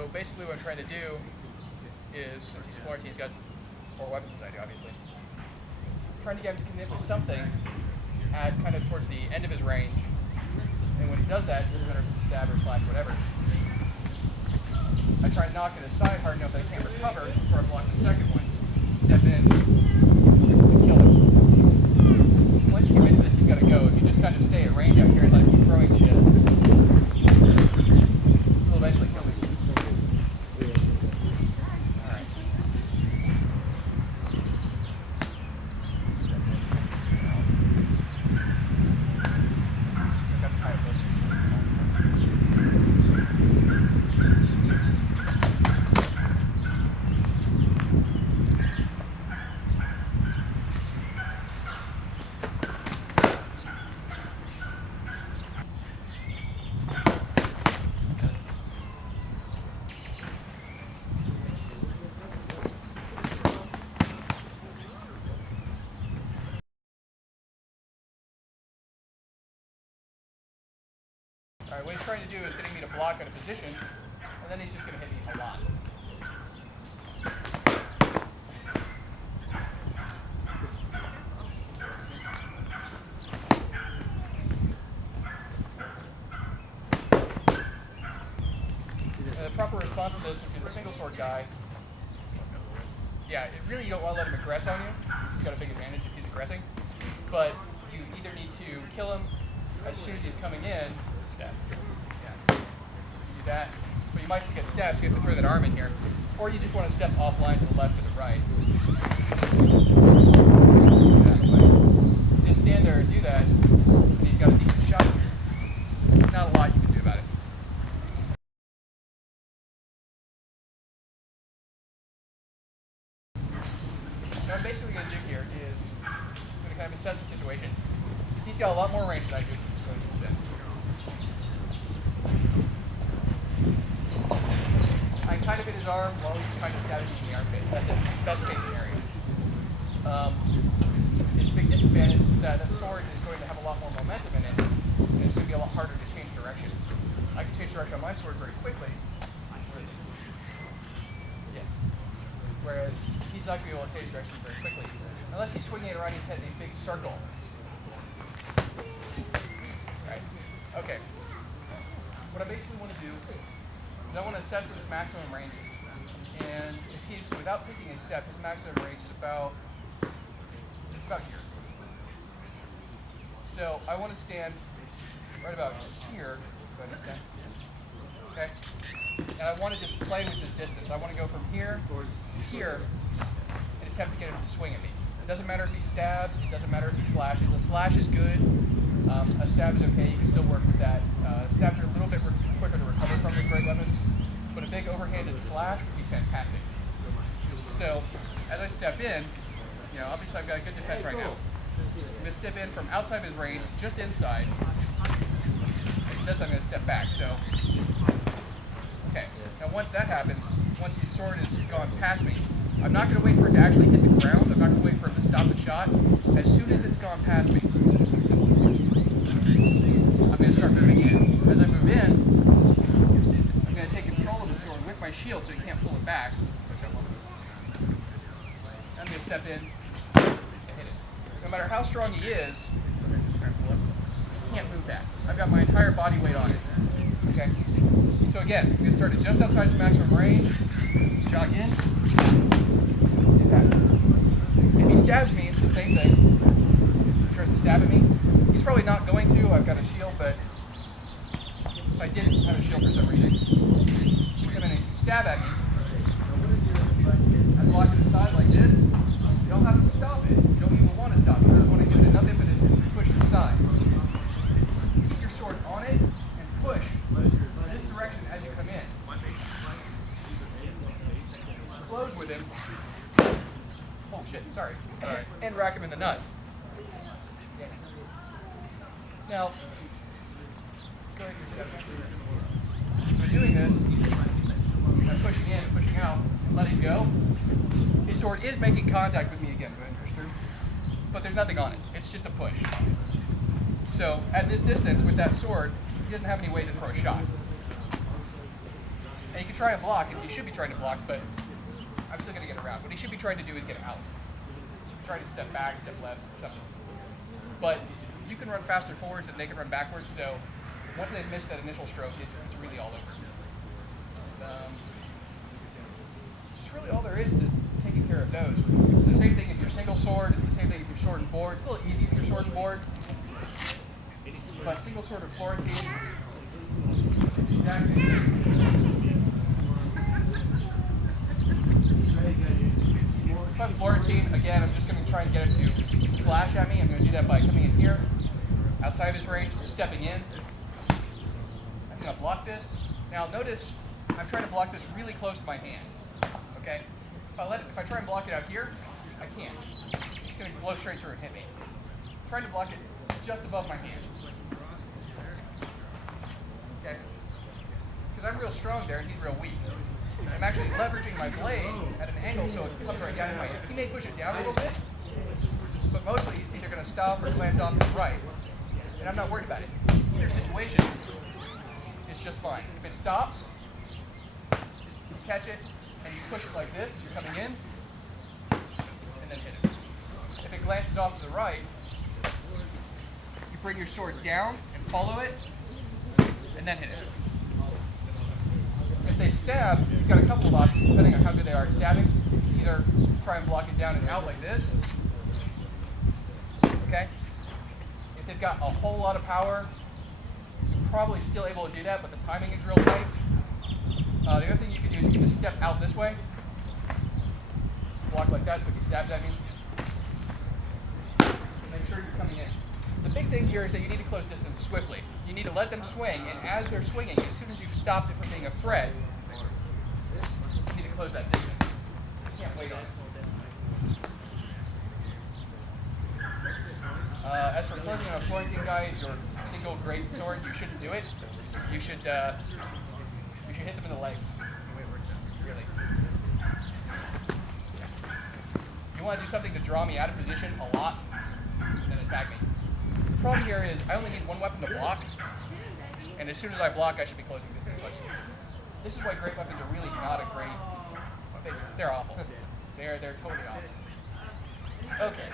So basically what I'm trying to do is, since he's Florentine, he's got more weapons than I do, obviously. I'm trying to get him to commit to something at kind of towards the end of his range. And when he does that, it doesn't matter if it's stab or slash, whatever. I try to knock it aside hard enough that I can't recover before I block the second one. Step in and kill him. Once you commit to this, you've got to go. If you just kind of stay at range out here and like keep throwing shit, you'll eventually kill me. Alright. Step in. I got tired of this. Alright, what he's trying to do is getting me to block out of position, and then he's just going to hit me a lot. The proper response to this, if you're the single sword guy, yeah, really you don't want to let him aggress on you. He's got a big advantage if he's aggressing. But you either need to kill him as soon as he's coming in. Yeah. You do that. But you might still get stabbed, so you have to throw that arm in here. Or you just want to step offline to the left or the right. Just stand there and do that, and he's got a decent shot here. Not a lot you can do about it. What I'm basically going to do here is I'm going to kind of assess the situation. He's got a lot more range than I do. So he can spin. I'm kind of in his arm while he's kind of stabbing me in the armpit. That's a best case scenario. His big disadvantage is that that sword is going to have a lot more momentum in it, and it's going to be a lot harder to change direction. I can change direction on my sword very quickly. Yes. Whereas he's not going to be able to change direction very quickly, unless he's swinging it around his head in a big circle. Right. Okay. What I basically want to do is I want to assess what his maximum range is. And if he, without taking a step, his maximum range is about here. So I want to stand right about here. Do I understand? Okay. And I want to just play with this distance. I want to go from here to here and attempt to get him to swing at me. It doesn't matter if he stabs. It doesn't matter if he slashes. A slash is good. A stab is okay. You can still work with that. Stabs are a little bit quicker to recover from with great weapons, but a big overhanded slash would be fantastic. So as I step in, obviously I've got a good defense right now. I'm going to step in from outside his range, just inside. As he does, I'm going to step back. So, okay. Now once that happens, once his sword has gone past me, I'm not going to wait for it to actually hit the ground. I'm not going to wait for him to stop the shot. As soon as it's gone past me, I'm going to start moving in. As I move in, I'm going to take control of the sword with my shield so he can't pull it back. I'm going to step in and hit it. No matter how strong he is, you can't move that. I've got my entire body weight on it. Okay? So again, I'm going to start it just outside its maximum range, jog in, do that. If he stabs me, it's the same thing. He tries to stab at me. He's probably not going to. I've got a shield, but if I didn't have a shield for some reason, he's going to stab at me. I block it aside like this. You don't have to stop it. You don't even want to stop it. You just want to give it enough impetus to push it aside. Keep your sword on it and push this direction as you come in. Close with him. Oh shit, sorry. Alright. And rack him in the nuts. Yeah. Now, go ahead and step back. So doing this, I'm pushing in and pushing out, and letting go. His sword is making contact with me again. Go ahead and push through. But there's nothing on it. It's just a push. So at this distance with that sword, he doesn't have any way to throw a shot. And you can try and block, and you should be trying to block, but I'm still going to get around. What he should be trying to do is get out. He should be trying to step back, step left, something. But you can run faster forwards and they can run backwards, so once they've missed that initial stroke, it's really all over. It's really all there is to taking care of those. It's the same thing if you're single sword, it's the same thing if you're sword and board. It's a little easy if you're sword and board, but single sword or Florentine, it's the exact same thing. If I'm Florentine, again, I'm just going to try and get it to slash at me. I'm going to do that by coming in here, outside of his range, stepping in. I'm going to block this. Now notice, I'm trying to block this really close to my hand. Okay? If I try and block it out here, I can't. It's going to blow straight through and hit me. I'm trying to block it just above my hand. Okay? Because I'm real strong there and he's real weak. I'm actually leveraging my blade at an angle so it comes right down in my hand. He may push it down a little bit, but mostly it's either going to stop or glance off to the right. And I'm not worried about it. Either situation, it's just fine. If it stops, you catch it and you push it like this, you're coming in, and then hit it. If it glances off to the right, you bring your sword down and follow it, and then hit it. If they stab, you've got a couple of options depending on how good they are at stabbing. Either try and block it down and out like this. Okay? If they've got a whole lot of power, you're probably still able to do that, but the timing is real tight. The other thing you can do is you can just step out this way. Block like that so if he stabs at me. Make sure you're coming in. The big thing here is that you need to close distance swiftly. You need to let them swing, and as they're swinging, as soon as you've stopped it from being a threat, you need to close that distance. You can't wait on it. As for closing on a Florentine guy, your single great sword, you shouldn't do it. You should hit them in the legs. Really. You want to do something to draw me out of position a lot, then attack me. The problem here is I only need one weapon to block, and as soon as I block, I should be closing distance. Like, this is why great weapons are really not a great. They're awful. They're totally awful. Okay.